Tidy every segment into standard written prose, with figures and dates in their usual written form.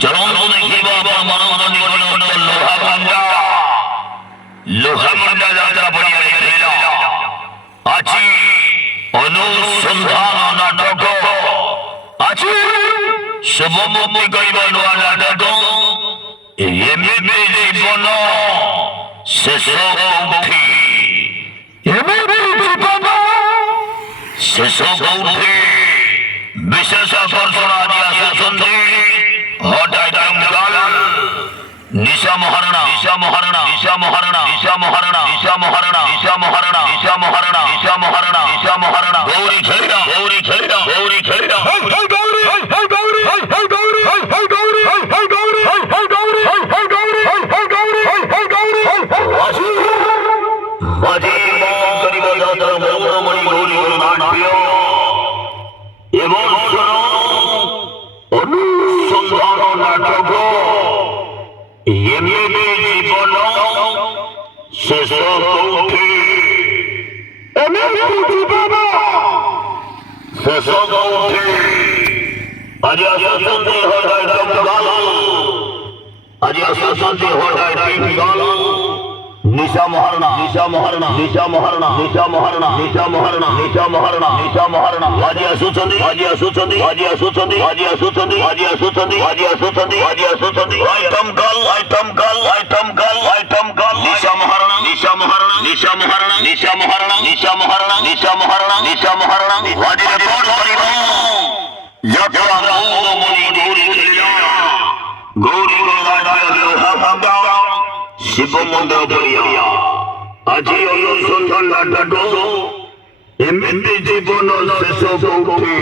চরণ দেখি বাবা মানব নিকট লোহা মুন্ডা যাত্রা পড়িয়া রেখেছিল আছি অনুসন্ধান নাটক আছে শুভমুক্তি করিব নূয়া নাটক এমএমএ জীবন শেষ কৌঠি এমএমএ জীবন শেষ কৌঠি বিশেষ আকর্ষণ আদি আসুছন্তি হঠাৎ কাল নিশা মহারণা নিশা মহারণা নিশা মহারণা নিশা মহারণা নিশা মহারণা নিশা মহারণা নিশা মহারণা নিশা মহারণা নিশা মহারণা গৌরী খেলিরা গৌরী খেলিরা গৌরী খেলিরা হে গৌরী হে গৌরী হে গৌরী হে গৌরী হে গৌরী হে গৌরী হে গৌরী হে গৌরী হে গৌরী আসি বাজি মন করিব যাত্রা মৌরমণি গৌরী নাট্য এবং অনুসন্ধান নাটক এমএমএ জীবন শেষ কৌঠি এমএমএ জীবন শেষ কৌঠি আজ আসুছন্তি হঠাৎ কাল আজ আসুছন্তি হঠাৎ কাল নিশা মহারণা নিশা মহারণা নিশা মহারণা নিশা মহারণা নিশা মহারণা নিশা মহারণা নিশা মহারণা আজি আসুছন্তি আজি আসুছন্তি আজি আসুছন্তি আজি আসুছন্তি আজি আসুছন্তি আজি আসুছন্তি আজি আসুছন্তি আইটম কাল আইটম কাল আইটম কাল আইটম কাল নিশা মহারণা নিশা মহারণা নিশা মহারণা নিশা মহারণা নিশা মহারণা নিশা মহারণা নিশা মহারণা আজি রিপোর্ট করিব যাত্রা মৌরমণি গৌরী খেলিয়া গৌরী গঙ্গায় লোহা ভাঙ্গা শিব মন্দির পড়িয়া আজি অনুসন্ধান নাটক এমএমএ জীবন শেষ কৌঠি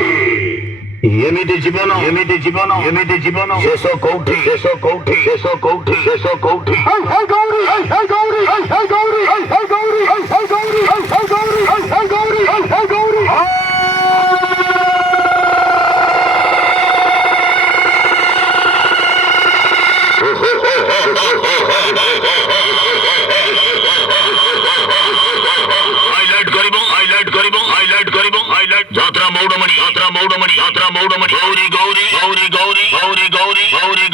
এমিতি জীবন এমিতি জীবন এমিতি জীবন শেষ কৌঠি শেষ কৌঠি শেষ কৌঠি শেষ কৌঠি হে গৌরী হে গৌরী হে গৌরী হে গৌরী হে গৌরী হে গৌরী হে গৌরী হে গৌরী যাত্রা মৌরমণি যাত্রা মৌরমণি যাত্রা মৌরমণি গৌরী গৌরী গৌরী গৌরী গৌরী গৌরী গৌরী